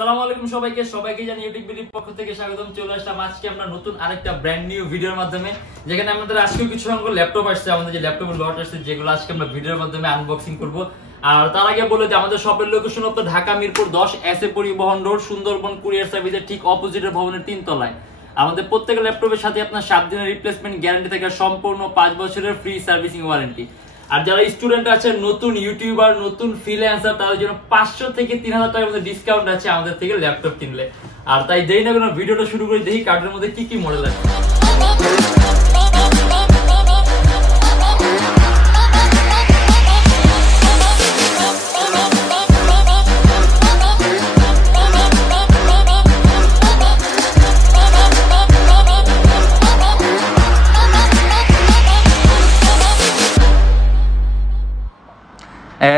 আসসালামু আলাইকুম সবাইকে জানি ইউটিউব পক্ষ থেকে স্বাগতম। চলে আসলাম আজকে আমরা নতুন আরেকটা ব্র্যান্ড নিউ ভিডিওর মাধ্যমে, যেখানে আমাদের আজকে কিছু সংখ্যক ল্যাপটপ আসছে, আমাদের যে ল্যাপটপের লট আসছে যেগুলো আজকে আমরা ভিডিওর মাধ্যমে আনবক্সিং করব। আর তার আগে বলে যে আমাদের শপের লোকেশন হচ্ছে ঢাকা মিরপুর 10 এসএ পরিবহন রোড, সুন্দরবন কুরিয়ার সার্ভিসের ঠিক অপোজিটের ভবনের 3 তলায়। আমাদের প্রত্যেকটা ল্যাপটপের সাথে আপনার 7 দিনের রিপ্লেসমেন্ট গ্যারান্টি থেকে সম্পূর্ণ 5 বছরের ফ্রি সার্ভিসিং ওয়ারেন্টি। আর যারা স্টুডেন্ট আছেন, নতুন ইউটিউবার, নতুন ফ্রিল্যান্সার, তাদের জন্য 500 থেকে 3000 টাকার মধ্যে ডিসকাউন্ট আছে আমাদের থেকে ল্যাপটপ কিনলে। আর তাই দেরি না কোনো ভিডিওটা শুরু করে দেখি কার্ডের মধ্যে কি কি মডেল আছে।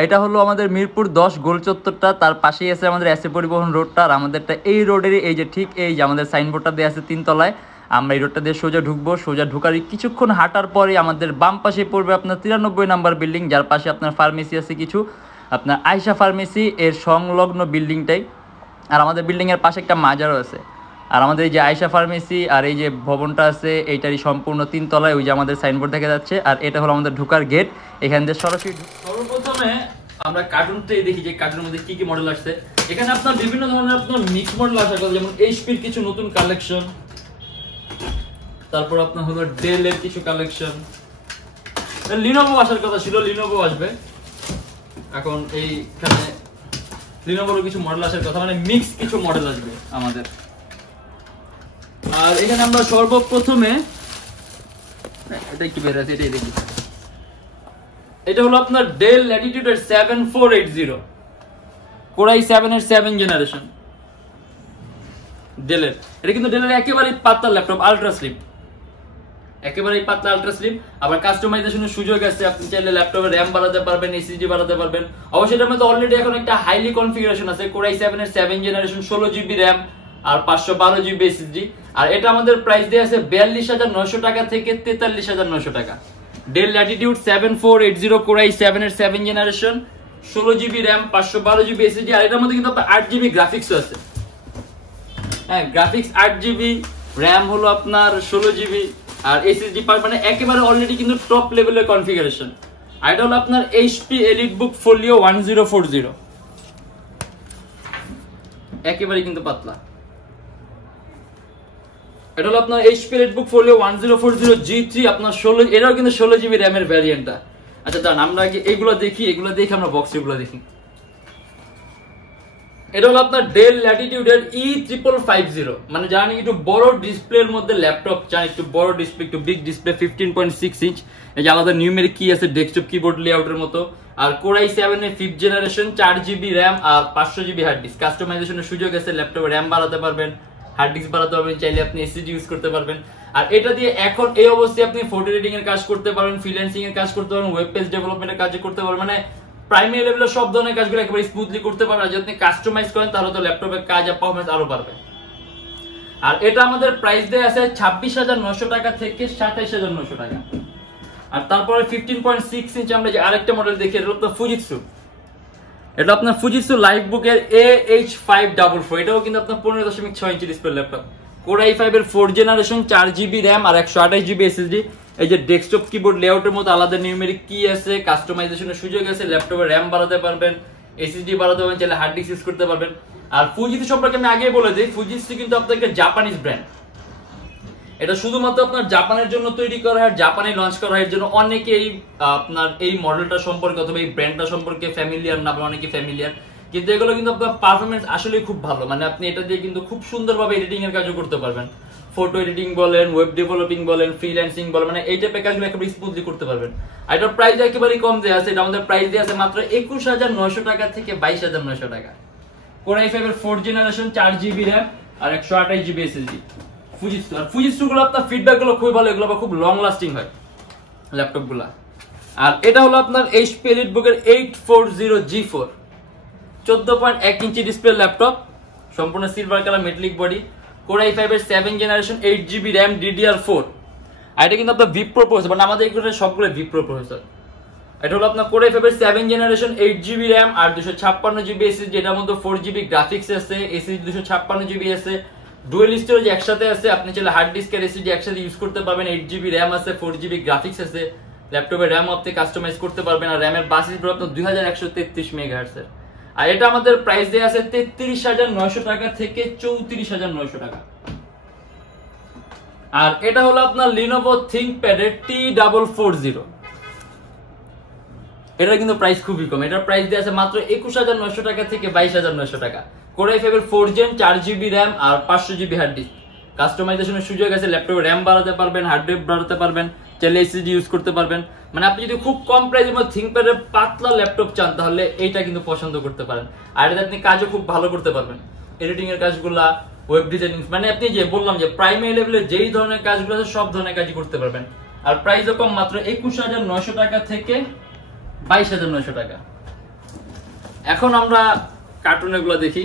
এটা হলো আমাদের মিরপুর 10 গোল চত্বরটা, তার পাশেই আছে আমাদের এসএ পরিবহন রোডটা। আর আমাদেরটা এই রোডেরই এই যে ঠিক এই যে আমাদের সাইনবোর্ডটা দেওয়া আছে 3 তলায়। আমরা এই রোডটা দিয়ে সোজা ঢুকবো, সোজা ঢুকার কিছুক্ষণ হাঁটার পরে আমাদের বাম পাশে পড়বে আপনার 93 নাম্বার বিল্ডিং, যার পাশে আপনার ফার্মেসি আছে কিছু, আপনার আয়শা ফার্মেসি এর সংলগ্ন বিল্ডিংটাই। আর আমাদের বিল্ডিংয়ের পাশে একটা মাজারও আছে। আর আমাদের এই যে আয়শা ফার্মেসি আর এই যে ভবনটা আছে এইটারই সম্পূর্ণ 3 তলায়, ওই যে আমাদের সাইনবোর্ড দেখা যাচ্ছে। আর এটা হলো আমাদের ঢোকার গেট, এখান দিয়ে সরাসরি। সর্বপ্রথমে আমরা কার্টুনটাই দেখি যে কার্টুনের মধ্যে কি কি মডেল আসছে। এখানে আপনার বিভিন্ন ধরনের আপনার মিক্স মডেল আসার কথা, যেমন এইচপির কিছু নতুন কালেকশন, তারপর আপনার হলো ডেল এর কিছু কালেকশন, লিনোভো আসার কথা ছিল, লিনোভো আসবে এখন। এইখানে লিনোভোর কিছু মডেল আসার কথা, মানে মিক্স কিছু মডেল আসবে আমাদের। আর এখানে আমরা সর্বপ্রথমে এটা একটু বের আছে, এটাই দেখি। এটা হলো আপনার ডেল ল্যাটিটিউডের 7480 কোরাই 7 এর 7 জেনারেশন ডেলের। এটা কিন্তু ডেলের একেবারেই পাতলা ল্যাপটপ, আলট্রা স্লিম, একেবারেই পাতলা আলট্রা স্লিম। আবার কাস্টমাইজেশনের সুযোগ আছে, আপনি চাইলে ল্যাপটপের র্যাম বাড়াতে পারবেন, এসএসডি বাড়াতে পারবেন। অবশ্যই এটার মধ্যে অলরেডি এখন একটা হাইলি কনফিগারেশন আছে, কোরাই 7 এর 7 জেনারেশন, 16 জিবি র্যাম আর 512 জিবি এসএসডি। আর এটা আমাদের প্রাইস দেয়া আছে 42900 টাকা থেকে 43900 টাকা। ডেল ল্যাটিটিউড 7480 কোরাই 7 এর 7 generation, 16 GB RAM, 512 GB SSD. আর এটার মধ্যে কিন্তু আপনার 8 জিবি গ্রাফিক্সও আছে। হ্যাঁ, গ্রাফিক্স 8 জিবি, র্যাম হলো আপনার 16 জিবি আর এসএসডি মানে একেবারে অলরেডি কিন্তু টপ লেভেলের কনফিগারেশন। আর এটা হলো আপনার এইচপি এলিটবুক ফোলিও 1040, একেবারে কিন্তু পাতলা। এটা হলো আপনার এইচপি এলিটবুক ফোলিও 1040 G3, আপনার 16, এটাও কিন্তু 16 জিবি র্যামের ভ্যারিয়েন্টটা। আচ্ছা দাঁড়ান, আমরা কি এগুলো দেখি, আমরা বক্সগুলো দেখি। এটা হলো আপনার ডেল ল্যাটিটিউডের E5550, মানে যারা একটু বড় ডিসপ্লের মধ্যে ল্যাপটপ চান, একটু বড় ডিসপ্লে, একটু বিগ ডিসপ্লে, 15.6 ইঞ্চ, এই যে আলাদা নিউমেরিক কি আছে, ডেস্কটপ কিবোর্ড লেআউটের মতো। আর কোরাই 7 এর 5th জেনারেশন, 4 জিবি র্যাম আর 500 জিবি হার্ড ডিস্ক। কাস্টমাইজেশনের সুযোগ আছে, ল্যাপটপে র্যাম বাড়াতে পারবেন, হার্ড ডিস্ক বাড়াতে পারবেন, চাইলে আপনি এসএসডি ইউজ করতে পারবেন। আর এটা দিয়ে এখন এই অবস্থায় আপনি ফটো এডিটিং এর কাজ করতে পারবেন, ফ্রিল্যান্সিং এর কাজ করতে পারবেন, ওয়েব পেজ ডেভেলপমেন্টের কাজ করতে পারবেন, মানে প্রাইমারি লেভেলের সব ধরনের কাজগুলো একেবারে স্মুথলি করতে পারবেন। যদি আপনি কাস্টমাইজ করেন তাহলে তো ল্যাপটপের কাজ আর পারফরম্যান্স আরো বাড়বে। আর এটা আমাদের প্রাইস দেয়া আছে 26900 টাকা থেকে 27900 টাকা। আর তারপরে 15.6 ইঞ্চ আমরা যে আরেকটা মডেল দেখি, এটা হলো ফুজিৎসু। এটা আপনার ফুজিৎসু লাইভবুকের AH544, এটাও কিন্তু আপনার 15.6 ইঞ্চি ডিসপ্লে ল্যাপটপ। কোরাই 5 এর 4 জেনারেশন, 4 জিবি র্যাম আর 128 জিবি এসএসডি। এই যে ডেস্কটপ কিবোর্ড লেআউটের মতো আলাদা নিউমেরিক কি আছে, কাস্টমাইজেশনের সুযোগ আছে, ল্যাপটপে র্যাম বাড়াতে পারবেন, এসএসডি বাড়াতে পারবেন, চাইলে হার্ড ডিস্ক ইউজ করতে পারবেন। আর ফুজিৎসু সম্পর্কে আমি আগেই বলে দিই, ফুজিৎসু কিন্তু আপনাকে জাপানিজ ব্র্যান্ড, এটা শুধুমাত্র আপনার জাপানের জন্য তৈরি করা হয়, জাপানে লঞ্চ করা হয়। এর জন্য অনেকেই আপনার এই মডেলটা সম্পর্কে অথবা এই ব্র্যান্ডটা সম্পর্কে ফ্যামিলিয়ার না, অনেকে ফ্যামিলিয়ার, কিন্তু এগুলো কিন্তু আপনার পারফরমেন্স আসলে খুব ভালো। মানে আপনি এটা দিয়ে কিন্তু খুব সুন্দরভাবে এডিটিং এর কাজও করতে পারবেন, ফটো এডিটিং বলেন, ওয়েব ডেভেলপিং বলেন, ফ্রিল্যান্সিং বলেন, মানে এই টাইপের কাজগুলো একেবারে স্মুথলি করতে পারবেন। আর এটার প্রাইস একেবারে কম দেওয়া আছে, এটা আমাদের প্রাইস দেওয়া আছে মাত্র 21900 টাকা থেকে 22900 টাকা। কোরাই 5 এর 4 জেনারেশন, 4 জিবি র্যাম আর 128 জিবি এসএসডি ফুজিৎসু। আর ফুজিৎসু গুলো আপনার ফিডব্যাক গুলো খুবই ভালো, এগুলো খুব লং লাস্টিং হয় ল্যাপটপ গুলা। আর এটা হলো আপনার HP এলিটবুকের 840 G4, 14.1 inch display laptop, সম্পূর্ণ silver colour metallic body. Core i 5 এর 7 জেনারেশন, 8 জিবি র্যাম, DDR4। আর এটা কিন্তু আপনার ভিপ্রো প্রসেসর, মানে আমাদের এগুলো সবগুলো ভিপ্রো প্রসেসর। এটা হলো আপনার কোর i5 এর 7 জেনারেশন 8GB RAM আর 256GB SSD, এটার মধ্যে 4GB গ্রাফিক্স আছে, SSD 256GB আছে, ডুয়াল স্টোরেজ একসাথে আছে। আপনি চাইলে হার্ড ডিস্ক আর SSD একসাথে ইউজ করতে পারবেন। 8GB RAM আছে, 4GB গ্রাফিক্স আছে। ল্যাপটপের RAM আপনি কাস্টমাইজ করতে পারবেন। আর RAM এর বাস স্পিড আপনার 2133 MHz এর। আর এটা আমাদের প্রাইস দেয়া আছে 33,900 টাকা থেকে 34,900 টাকা। আর এটা হলো আপনার Lenovo ThinkPad এর T440। এটা কিন্তু প্রাইস খুবই কম। এটার প্রাইস দেয়া আছে মাত্র 21,900 টাকা থেকে 22,900 টাকা। কোর i5 এর 4 জেন 4GB RAM আর 500GB হার্ড ডিস্ক। কাস্টমাইজেশনের সুযোগ আছে, ল্যাপটপে RAM বাড়াতে পারবেন, হার্ড ড্রাইভ বাড়াতে পারবেন, চাইলে SSD ইউজ করতে পারবেন। মানে আপনি যদি খুব কম প্রাইসের মধ্যে ThinkPad এর পাতলা ল্যাপটপ চান তাহলে এইটা কিন্তু পছন্দ করতে পারেন। আর এটাতে আপনি কাজও খুব ভালো করতে পারবেন, এডিটিং এর কাজগুলা, ওয়েব ডিজাইনিং, মানে আপনি যে বললাম যে প্রাইমারি লেভেলের যেই ধরনের কাজগুলো আছে সব ধরনের কাজই করতে পারবেন। আর প্রাইসও কম, মাত্র 21,900 টাকা থেকে 22,900 টাকা। এখন আমরা কার্টুনের গুলো দেখি।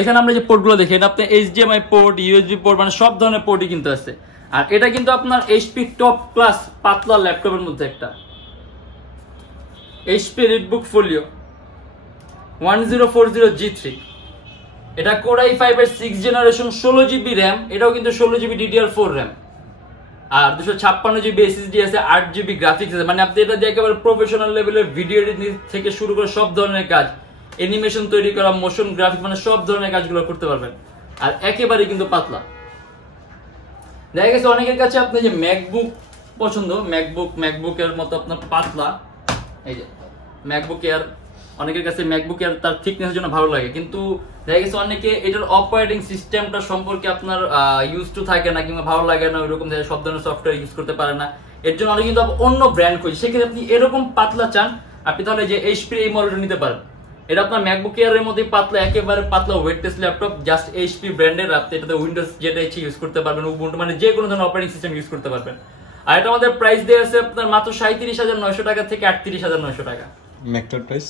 এখানে আমরা যে পোর্টগুলো দেখি, এটা আপনার HDMI পোর্ট, USB পোর্ট, মানে সব ধরনের পোর্টই কিন্তু আছে। আর এটা কিন্তু আপনার HP টপ ক্লাস পাতলা ল্যাপটপের মধ্যে একটা HP রিডবুক ফোলিও 1040G3। এটা কোর i5 এর 6 জেনারেশন 16GB RAM, এটাও কিন্তু 16GB DDR4 RAM আর 256GB SSD আছে, 8GB গ্রাফিক্স আছে। মানে আপনি এটা দিয়ে একেবারে প্রফেশনাল লেভেলের ভিডিও এডিটিং থেকে শুরু করে সব ধরনের কাজ, অ্যানিমেশন তৈরি করা, মোশন গ্রাফিক্স, মানে সব ধরনের কাজগুলো করতে পারবেন। আর একেবারে কিন্তু পাতলা। দেখা গেছে অনেকের কাছে আপনি যে ম্যাকবুক পছন্দ, ম্যাকবুকের মতো আপনার পাতলা, এই যে ম্যাকবুক এয়ার, অনেকের কাছে ম্যাকবুক এয়ার তার থিকনেসের জন্য ভালো লাগে, কিন্তু দেখা গেছে অনেকে এটার অপারেটিং সিস্টেমটা সম্পর্কে আপনার ইউজ টু থাকে না কিংবা ভালো লাগে না, ওইরকম সব ধরনের সফটওয়্যার ইউজ করতে পারে না। এর জন্য অনেকে কিন্তু অন্য ব্র্যান্ড খুঁজে। সেক্ষেত্রে আপনি এরকম পাতলা চান, আপনি তাহলে যে HP এই মডেলটা নিতে পারেন। এটা আপনার ম্যাকবুক এয়ারের মধ্যে পাতলা, একেবারে পাতলা ওয়েটলেস ল্যাপটপ, জাস্ট HP ব্র্যান্ডের। আপনি এটাতে উইন্ডোজ যেটা ইচ্ছে ইউজ করতে পারবেন, উবুন্টু, মানে যে কোনো ধরনের অপারেটিং সিস্টেম ইউজ করতে পারবেন। আর এটা আমাদের প্রাইস দেওয়া আছে আপনার মাত্র 37,900 টাকা থেকে 38,900 টাকা ম্যাকটার প্রাইস।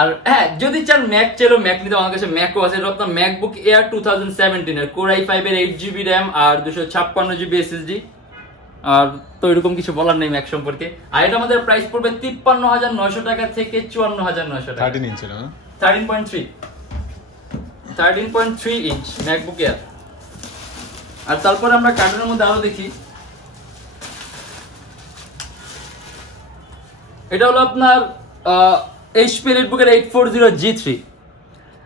আর হ্যাঁ, যদি চান ম্যাক চাইলেও ম্যাক নিতে, আমার কাছে ম্যাকও আছে। এটা আপনার ম্যাকবুক এয়ার 2017 এর কোর i5 এর 8GB RAM আর 256GB SSD। আর তো এরকম কিছু বলার নেই ম্যাক সম্পর্কে। আর এটা আমাদের প্রাইস পড়বে 53,900 টাকা থেকে 54,900 টাকা। 13 ইঞ্চি না, 13.3 ইঞ্চ ম্যাকবুক এয়ার। আর তারপরে আমরা কার্টুনের মধ্যে আরো দেখি। এটা হলো আপনার HP রিডবুকের 840G3।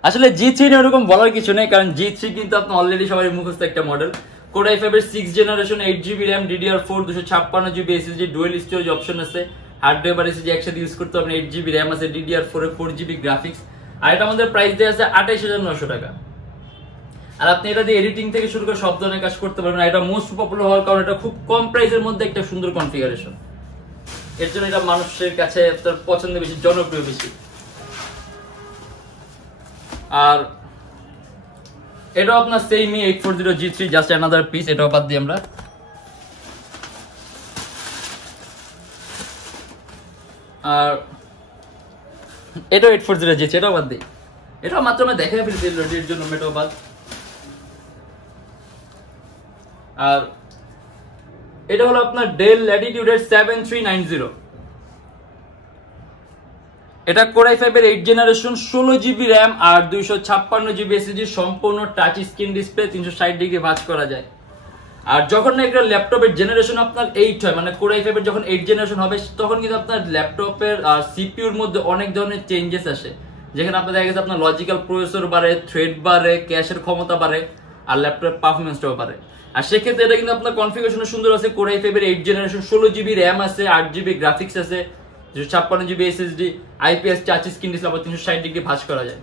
আসলে G3 নিয়ে ওরকম বলার কিছু নেই, কারণ G3 কিন্তু আপনার অলরেডি সবারই মুখস্থ একটা মডেল। কোর i5 এর 6 generation 8GB RAM, DDR4, 256GB SSD, dual storage option আছে, হার্ড ড্রাইভ আর SSD একসাথে ইউজ করতে পারবেন। 8GB RAM আছে, DDR4 এর 4GB গ্রাফিক্স। আর এটা আমাদের প্রাইস দেওয়া আছে 28,900 টাকা। আর আপনি এটা দিয়ে এডিটিং থেকে শুরু করে সব ধরনের কাজ করতে পারবেন। আর এটা মোস্ট পপুলার হওয়ার কারণ এটা খুব কম প্রাইসের মধ্যে একটা সুন্দর কনফিগারেশন, এর জন্য এটা মানুষের কাছে তার পছন্দ বেশি, জনপ্রিয় বেশি। আর এটাও আপনার সেমই 840G3, জাস্ট অ্যানাদার পিস। এটাও বাদ দিই আমরা। আর এটাও 840G3, এটাও বাদ দিই। এটাও মাত্র আমরা দেখাই ফেলছি এর জন্য, এটাও বাদ। আর এটা হলো আপনার ডেল ল্যাটিটিউডের 7390। এটা কোর i5 এর 8 জেনারেশন 16GB RAM আর 256GB SSD, সম্পূর্ণ টাচ স্ক্রিন ডিসপ্লে, 360 ডিগ্রি ভাঁজ করা যায়। আর যখন না একটা ল্যাপটপের জেনারেশন আপনার 8 হয়, মানে কোর i5 এর যখন 8 জেনারেশন হবে, তখন কিন্তু আপনার ল্যাপটপের সিপিইউর মধ্যে অনেক ধরনের চেঞ্জেস আসে, যেখানে আপনার দেখা গেছে আপনার লজিক্যাল প্রসেসর বাড়ে, থ্রেড বাড়ে, ক্যাশের ক্ষমতা বাড়ে, আর ল্যাপটপের পারফরম্যান্সটাও বাড়ে। আর সেক্ষেত্রে এটা কিন্তু আপনার কনফিগারেশন সুন্দর আছে। কোর i5 এর 8 জেনারেশন 16GB RAM আছে, 8GB গ্রাফিক্স আছে, 256GB SSD, IPS touch screen display, আবার 360 ডিগ্রি ভাঁজ করা যায়।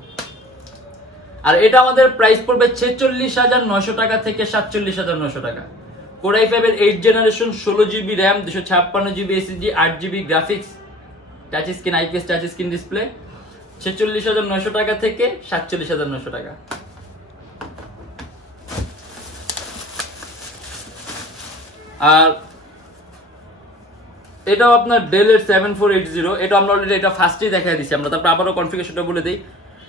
আর এটা আমাদের প্রাইস পড়বে 46,900 টাকা থেকে 47,900 টাকা। কোর i5 এর 8 generation 16GB RAM, 256GB SSD, 8GB graphics, touch screen, IPS touch screen display, 46,900 টাকা থেকে 47,900 টাকা। আর এটাও আপনার ডেলের 7480, এটা আমরা অলরেডি এটা ফার্স্টেই দেখাই দিছি আমরা, তারপর আবারও কনফিগারেশনটা বলে দিই।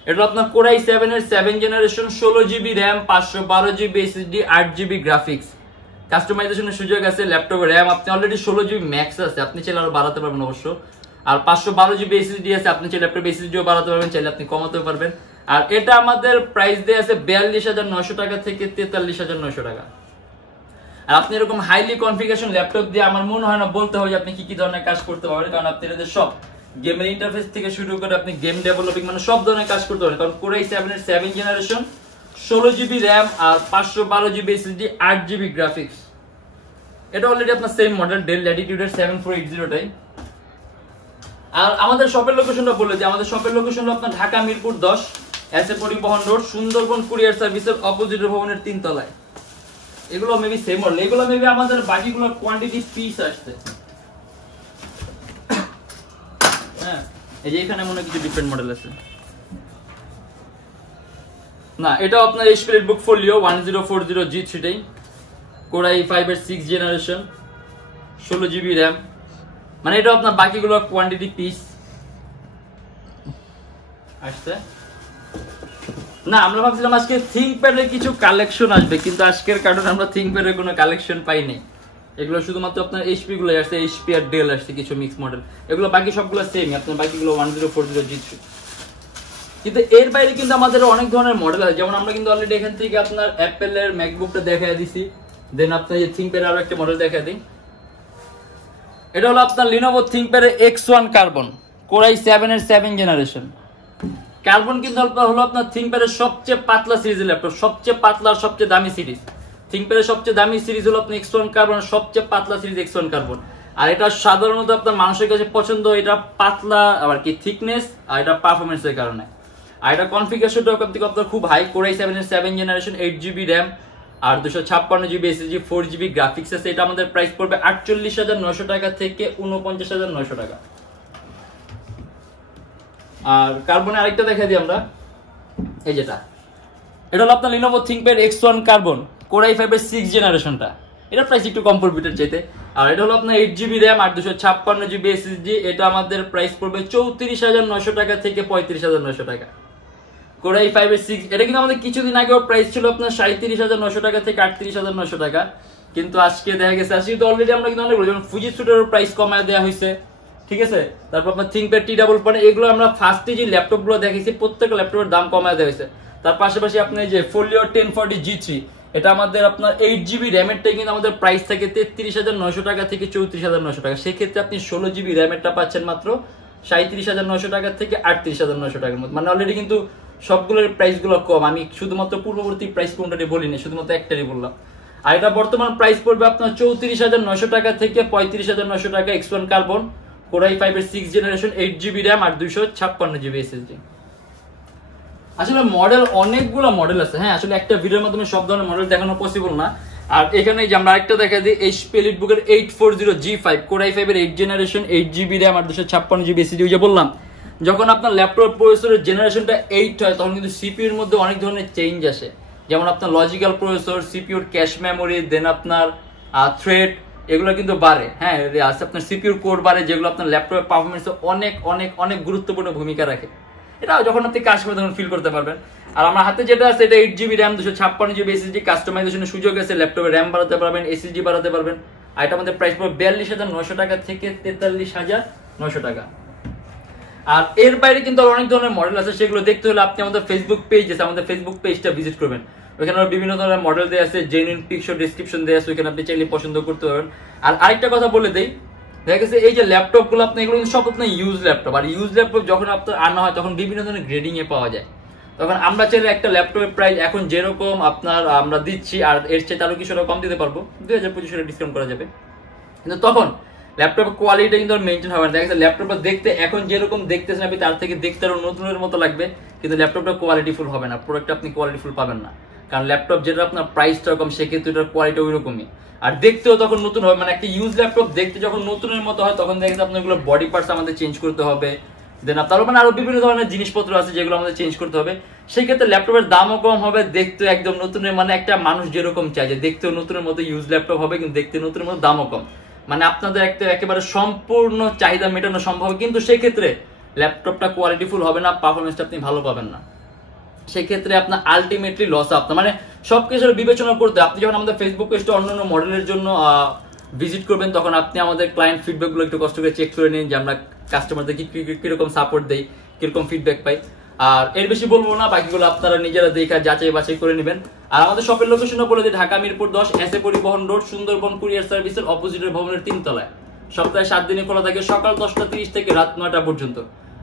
এটা আপনার কোর i7 এর 7 generation 16GB RAM, 512GB SSD, 8GB graphics, কাস্টমাইজেশনের সুযোগ আছে। ল্যাপটপে র্যাম আপনি অলরেডি 16GB ম্যাক্স আছে, আপনি চাইলে আরো বাড়াতে পারবেন অবশ্য। আর 512GB SSD আছে, আপনি চাইলে ল্যাপটপ SSDও বাড়াতে পারবেন, চাইলে আপনি কমাতেও পারবেন। আর এটা আমাদের প্রাইস দিয়ে আছে 42,900 টাকা থেকে 43,900 টাকা। আর আপনি এরকম হাইলি কনফিগারেশন ল্যাপটপ দিয়ে আমার মনে হয় না বলতে হয় যে আপনি কি কি ধরনের কাজ করতে পারবেন, কারণ আপনি এদের সব গেমের ইন্টারফেস থেকে শুরু করে আপনি গেম ডেভেলপিং মানে সব ধরনের কাজ করতে পারেন। কারণ Core i7 এর 7th জেনারেশন, 16GB র্যাম আর 512GB SSD, 8GB গ্রাফিক্স। এটা অলরেডি আপনার সেম মডেল ডেল ল্যাটিটিউডের 7480 টাই। আর আমাদের শপের লোকেশনটা বলে যে আমাদের শপের লোকেশন হলো আপনার ঢাকা মিরপুর 10 এসএ পরিবহন রোড, সুন্দরবন কুরিয়ার সার্ভিসের অপোজিট ভবনের 3 তলায়। এগুলো মেবি সেম মডেল, এগুলো মেবি আমাদের বাকিগুলো কোয়ান্টিটি পিস আসছে। হ্যাঁ, এই যে এখানে মনে কিছু ডিফারেন্ট মডেল আছে। না, এটা আপনার HP বুক ফোলিও 1040G3 টাই, Core i5 এর 6th জেনারেশন, 16GB র্যাম। মানে এটা আপনার বাকিগুলো কোয়ান্টিটি পিস আসছে। না, আমরা ভাবছিলাম আজকে ThinkPad এর কিছু কালেকশন আসবে, কিন্তু আজকের কারণে আমরা ThinkPad এর কোনো কালেকশন পাই নাই। এগুলো শুধুমাত্র আপনার HP গুলো আসছে, HP আর ডেল আসছে কিছু মিক্স মডেল। এগুলো বাকি সবগুলো সেম, আপনার বাকিগুলো 1040G3। কিন্তু এর বাইরে কিন্তু আমাদের অনেক ধরনের মডেল আছে। যেমন আমরা কিন্তু অলরেডি এখান থেকে আপনার অ্যাপেল এর ম্যাকবুকটা দেখায় দিছি, দেন আপনার এই ThinkPad এর আরো একটা মডেল দেখায় দিই। এটা হলো আপনার Lenovo ThinkPad এর X1 কার্বন, Core i7 এর 7th জেনারেশন। কার্বন কিন্তু হলো আপনার ThinkPad এর সবচেয়ে পাতলা সিরিজের ল্যাপটপ, সবচেয়ে পাতলা আর সবচেয়ে দামি সিরিজ। ThinkPad এর সবচেয়ে দামি সিরিজ হলো আপনার X1 কার্বন, সবচেয়ে পাতলা সিরিজ X1 কার্বন। আর এটা সাধারণত আপনার মানুষের কাছে পছন্দ, এটা পাতলা আবার কি থিকনেস আর এটা পারফরম্যান্সের কারণে। আর এটা কনফিগারেশনটা আপনার খুব হাই। Core i7 এর 7th জেনারেশন, 8GB র্যাম আর 256GB SSD, 4GB গ্রাফিক্স আছে। এটা আমাদের প্রাইস পড়বে 48,900 টাকা থেকে 49,900 টাকা। আর কার্বনে আরেকটা দেখা দিই আমরা, এই যেটা, এটা হলো আপনার Lenovo ThinkPad X1 carbon, Core i5 এর 6th জেনারেশনটা। এটা প্রাইস একটু কম পড়বে এটার চাইতে। আর এটা হলো আপনার 8GB র্যাম আর 256GB SSD। এটা আমাদের প্রাইস পড়বে 34,900 টাকা থেকে 35,900 টাকা। Core i5 এর 6, এটা কিন্তু আমাদের কিছুদিন আগেও প্রাইস ছিল আপনার 37,900 টাকা থেকে 38,900 টাকা, কিন্তু আজকে দেখা গেছে আজকে তো অলরেডি আমরা কিন্তু অনেক যেমন Fujitsu's প্রাইস কমায় দেওয়া হয়েছে, ঠিক আছে। তারপর আপনার ThinkPad T11, এগুলো আমরা ফার্স্টে যে ল্যাপটপগুলো দেখেছি প্রত্যেকটা ল্যাপটপের দাম কমায় দেওয়া হয়েছে। তার পাশাপাশি আপনি যে Folio 1040G3, এটা আমাদের আপনার 8GB র্যামেরটাই কিন্তু আমাদের প্রাইস থাকে 33,900 টাকা থেকে 34,900 টাকা। সেক্ষেত্রে আপনি 16GB র্যামেরটা পাচ্ছেন মাত্র 37,900 টাকা থেকে 38,900 টাকার মধ্যে। মানে অলরেডি কিন্তু সবগুলোর প্রাইস গুলো কম। আমি শুধুমাত্র পূর্ববর্তী প্রাইস কোনটাই বলিনি, শুধুমাত্র একটারই বললাম। আর এটা বর্তমান প্রাইস পড়বে আপনার 34,900 টাকা থেকে 35,900 টাকা। X1 কার্বন, Core i5 এর 6th জেনারেশন, 8GB র্যাম আর 256GB SSD। আসলে মডেল অনেকগুলো মডেল আছে। হ্যাঁ, আসলে একটা ভিডিওর মাধ্যমে সব ধরনের মডেল দেখানো পসিবল না। আর এখানে যে আমরা আরেকটা দেখা দিই, HP EliteBook এর 840G5, Core i5 এর 8th জেনারেশন, 8GB র্যাম আর 256GB SSD। ওই যে বললাম, যখন আপনার ল্যাপটপ প্রসেসরের জেনারেশনটা 8 হয় তখন কিন্তু CPU এর মধ্যে অনেক ধরনের চেঞ্জ আসে। যেমন আপনার লজিক্যাল প্রসেসর, CPU এর ক্যাশ মেমোরি, দেন আপনার থ্রেড, এগুলো কিন্তু বাড়ে। হ্যাঁ, আপনার CPU কোর বাড়ে, যেগুলো আপনার ল্যাপটপের পারফরম্যান্সে অনেক অনেক অনেক গুরুত্বপূর্ণ ভূমিকা রাখে। এটা যখন আপনি কাজ করে তখন ফিল করতে পারবেন। আর আমার হাতে যেটা আছে এটা 8GB র্যাম, 256GB SSD, কাস্টমাইজেশনের সুযোগ আছে, ল্যাপটপে র্যাম বাড়াতে পারবেন, SSD বাড়াতে পারবেন। আর এটা আমাদের প্রাইস পড়বে 42,900 টাকা থেকে 43,900 টাকা। আর এর বাইরে কিন্তু অনেক ধরনের মডেল আছে, সেগুলো দেখতে হলে আপনি আমাদের ফেসবুক পেজ আছে, আমাদের ফেসবুক পেজটা ভিজিট করবেন। ওইখানে বিভিন্ন ধরনের মডেল দেওয়া আছে, জেনুইন পিকচার ডেসক্রিপশন দেওয়া আছে, ওইখানে আপনি চাইলে পছন্দ করতে পারবেন। আর আরেকটা কথা বলে দেই, দেখা গেছে এই যে ল্যাপটপ গুলো আপনি এগুলো সব আপনার ইউজ ল্যাপটপ। আর ইউজ ল্যাপটপ যখন আপনার আনা হয় তখন বিভিন্ন ধরনের গ্রেডিং এ পাওয়া যায়। তখন আমরা চাইলে একটা ল্যাপটপের প্রাইস এখন যেরকম আপনার আমরা দিচ্ছি আর এর চেয়ে আরো কিছুটা কম দিতে পারবো, 2025 ডিসকাউন্ট করা যাবে। কিন্তু তখন ল্যাপটপের কোয়ালিটি কিন্তু মেনটেন হবে না। দেখা যাচ্ছে ল্যাপটপটা দেখতে এখন যেরকম দেখতেছেন আপনি তার থেকে দেখতে আরো নতুনের মতো লাগবে, কিন্তু ল্যাপটপটা কোয়ালিটিফুল হবে না, প্রোডাক্টটা আপনি কোয়ালিটিফুল পাবেন না। কারণ ল্যাপটপ যেটা আপনার প্রাইসটা কম, সেক্ষেত্রে এটার কোয়ালিটি ওইরকমই। আর দেখতেও তখন নতুন হবে, মানে একটা ইউজ ল্যাপটপ দেখতে যখন নতুনের মতো হয় তখন দেখা যাচ্ছে আপনার এগুলো বডি পার্টস আমাদের চেঞ্জ করতে হবে, দেন আপনার মানে আরো বিভিন্ন ধরনের জিনিসপত্র আছে যেগুলো আমাদের চেঞ্জ করতে হবে। সেই ক্ষেত্রে ল্যাপটপের দামও কম হবে, দেখতেও একদম নতুনের, মানে একটা মানুষ যেরকম চায় যে দেখতেও নতুনের মতো ইউজ ল্যাপটপ হবে, কিন্তু দেখতে নতুনের মতো দামও কম। মানে আপনাদের একটা একেবারে সম্পূর্ণ চাহিদা মেটানো সম্ভব, কিন্তু সেই ক্ষেত্রে ল্যাপটপটা কোয়ালিটিফুল হবে না, পারফরমেন্সটা আপনি ভালো পাবেন না। সেই ক্ষেত্রে আপনার আলটিমেটলি লস আপনার, মানে সবকিছু বিবেচনা করতে আপনি যখন আমাদের ফেসবুক পেজটা অন্যান্য মডেলের জন্য ভিজিট করবেন, তখন আপনি আমাদের ক্লায়েন্ট ফিডব্যাকগুলো একটু কষ্ট করে চেক করে নিন যে আমরা কাস্টমারদের কিরকম সাপোর্ট দেই, কিরকম ফিডব্যাক পাই। আর এর বেশি বলবো না, বাকিগুলো আপনারা নিজেরা দেখা যাচাই বাছাই করে নেবেন। আর আমাদের শপের লোকেশনও বলে দিই, ঢাকা মিরপুর 10 এসএ পরিবহন রোড, সুন্দরবন কুরিয়ার সার্ভিসের অপোজিটের ভবনের 3 তলায়। সপ্তাহে 7 দিনে খোলা থাকে, সকাল 10টা 30 থেকে রাত 9টা পর্যন্ত।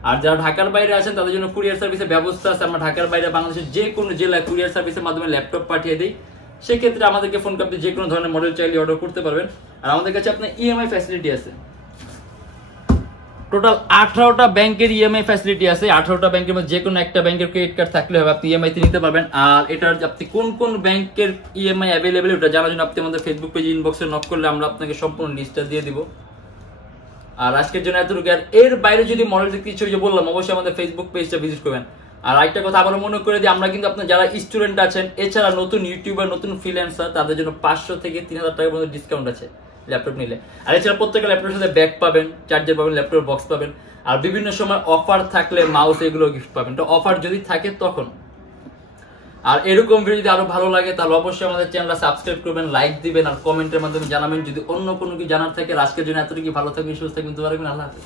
আর যারা ঢাকার বাইরে আছেন তাদের জন্য কুরিয়ার সার্ভিসের ব্যবস্থা আছে। আমরা ঢাকার বাইরে বাংলাদেশের যে কোনো জেলায় কুরিয়ার সার্ভিসের মাধ্যমে ল্যাপটপ পাঠিয়ে দিই। সেক্ষেত্রে আমাদেরকে ফোন করে আপনি যে কোনো ধরনের মডেল চাইলে অর্ডার করতে পারবেন। আর আমাদের কাছে আপনার ইএমআই ফ্যাসিলিটি আছে, টোটাল 18টা ব্যাংকের ইএমআই ফ্যাসিলিটি আছে। 18টা ব্যাংকের মধ্যে যে কোনো একটা ব্যাংকের ক্রেডিট কার্ড থাকলে হবে, আপনি ইএমআই তে নিতে পারবেন। আর এটার আপনি কোন কোন ব্যাংকের ইএমআই অ্যাভেলেবেল ওটা জানার জন্য আপনি আমাদের ফেসবুক পেজ ইনবক্সে নক করলে আমরা আপনাকে সম্পূর্ণ লিস্টটা দিয়ে দিব। আর আজকের জন্য এতটুকু। আর এর বাইরে যদি মডেল দেখতে ইচ্ছে হয়, যে বললাম, অবশ্যই আমাদের ফেসবুক পেজটা ভিজিট করবেন। আর আরেকটা কথা আবার মনে করে দিই, আমরা কিন্তু আপনার যারা স্টুডেন্ট আছেন, এছাড়া নতুন ইউটিউবার, নতুন ফ্রিল্যান্সার, তাদের জন্য 500 থেকে 3000 টাকা পর্যন্ত ডিসকাউন্ট আছে ল্যাপটপ নিলে। আর এছাড়া প্রত্যেকটা ল্যাপটপের সাথে ব্যাগ পাবেন, চার্জার পাবেন, ল্যাপটপ বক্স পাবেন। আর বিভিন্ন সময় অফার থাকলে মাউস এগুলো গিফট পাবেন, তো অফার যদি থাকে তখন। আর এরকম ভিডিও যদি আরো ভালো লাগে তাহলে অবশ্যই আমাদের চ্যানেলটা সাবস্ক্রাইব করবেন, লাইক দিবেন আর কমেন্টের মাধ্যমে জানাবেন যদি অন্য কোনো কিছু জানার থাকে। আজকের জন্য এতটুকু, ভালো থাকবেন, সুস্থ থাকবেন, দোয়া রাখবেন, আল্লাহ হাফেজ।